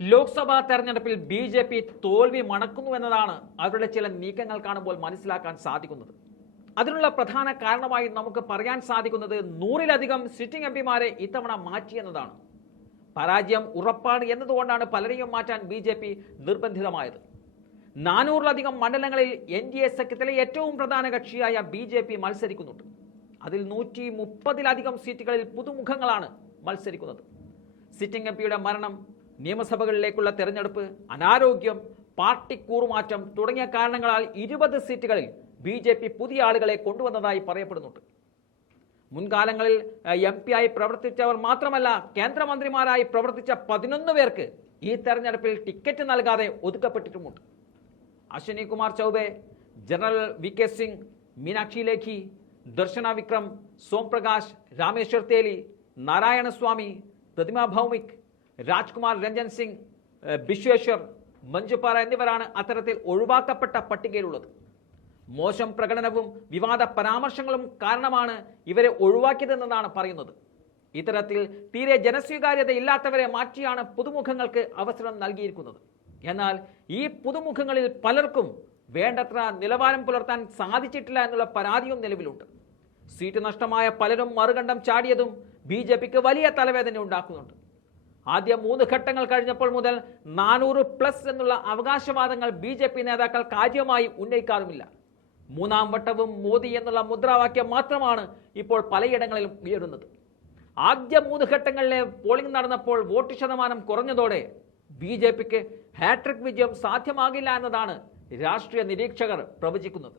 ലോക്സഭാ തെരഞ്ഞെടുപ്പിൽ B J P തോൽവി മണക്കുന്നു എന്നതാണ് അവരുടെ ചില നീക്കങ്ങൾ കാണുമ്പോൾ മനസ്സിലാക്കാൻ സാധിക്കുന്നത്. അതിനുള്ള പ്രധാന കാരണമായി നമുക്ക് പറയാൻ സാധിക്കുന്നത് നൂറിലധികം സിറ്റിംഗ് എം പിമാരെ ഇത്തവണ മാറ്റിയെന്നതാണ്. പരാജയം ഉറപ്പാണ് എന്നതുകൊണ്ടാണ് പലരെയും മാറ്റാൻ ബി ജെ പി നിർബന്ധിതമായത്. നാനൂറിലധികം മണ്ഡലങ്ങളിൽ എൻ ഡി എ സഖ്യത്തിലെ ഏറ്റവും പ്രധാന കക്ഷിയായ ബി ജെ പി മത്സരിക്കുന്നുണ്ട്. അതിൽ നൂറ്റി മുപ്പതിലധികം സീറ്റുകളിൽ പുതുമുഖങ്ങളാണ് മത്സരിക്കുന്നത്. സിറ്റിംഗ് എം പിയുടെ മരണം നിയമസഭകളിലേക്കുള്ള തെരഞ്ഞെടുപ്പ് അനാരോഗ്യം പാർട്ടി കൂറുമാറ്റം തുടങ്ങിയ കാരണങ്ങളാൽ ഇരുപത് സീറ്റുകളിൽ ബി ജെ പി പുതിയ ആളുകളെ കൊണ്ടുവന്നതായി പറയപ്പെടുന്നുണ്ട്. മുൻകാലങ്ങളിൽ എം പി ആയി പ്രവർത്തിച്ചവർ മാത്രമല്ല കേന്ദ്രമന്ത്രിമാരായി പ്രവർത്തിച്ച പതിനൊന്ന് പേർക്ക് ഈ തെരഞ്ഞെടുപ്പിൽ ടിക്കറ്റ് നൽകാതെ ഒതുക്കപ്പെട്ടിട്ടുമുണ്ട്. Ashwini Kumar Choubey general V K Singh Meenakshi Lekhi Darshana Vikram Somprakash Rameswar Teli Narayanaswamy Pratima Bhoumik Rajkumar Ranjan Singh ബിശ്വേശ്വർ മഞ്ജുപാറ എന്നിവരാണ് അത്തരത്തിൽ ഒഴിവാക്കപ്പെട്ട പട്ടികയിലുള്ളത്. മോശം പ്രകടനവും വിവാദ പരാമർശങ്ങളും കാരണമാണ് ഇവരെ ഒഴിവാക്കിയതെന്നാണ് പറയുന്നത്. ഇത്തരത്തിൽ തീരെ ജനസ്വീകാര്യത ഇല്ലാത്തവരെ മാറ്റിയാണ് പുതുമുഖങ്ങൾക്ക് അവസരം നൽകിയിരിക്കുന്നത്. എന്നാൽ ഈ പുതുമുഖങ്ങളിൽ പലർക്കും വേണ്ടത്ര നിലവാരം പുലർത്താൻ സാധിച്ചിട്ടില്ല എന്നുള്ള പരാതിയും നിലവിലുണ്ട്. സീറ്റ് നഷ്ടമായ പലരും മറുകണ്ഠം ചാടിയതും ബി വലിയ തലവേദന ഉണ്ടാക്കുന്നുണ്ട്. ആദ്യ മൂന്ന് ഘട്ടങ്ങൾ കഴിഞ്ഞപ്പോൾ മുതൽ നാനൂറ് പ്ലസ് എന്നുള്ള അവകാശവാദങ്ങൾ ബി ജെ പി നേതാക്കൾ കാര്യമായി ഉന്നയിക്കാറുമില്ല. മൂന്നാം വട്ടവും മോദി എന്നുള്ള മുദ്രാവാക്യം മാത്രമാണ് ഇപ്പോൾ പലയിടങ്ങളിലും ഉയരുന്നത്. ആദ്യ മൂന്ന് ഘട്ടങ്ങളിലെ പോളിംഗ് നടന്നപ്പോൾ വോട്ട് ശതമാനം കുറഞ്ഞതോടെ ബി ജെ പിക്ക് ഹാട്രിക് വിജയം സാധ്യമാകില്ല എന്നതാണ് രാഷ്ട്രീയ നിരീക്ഷകർ പ്രവചിക്കുന്നത്.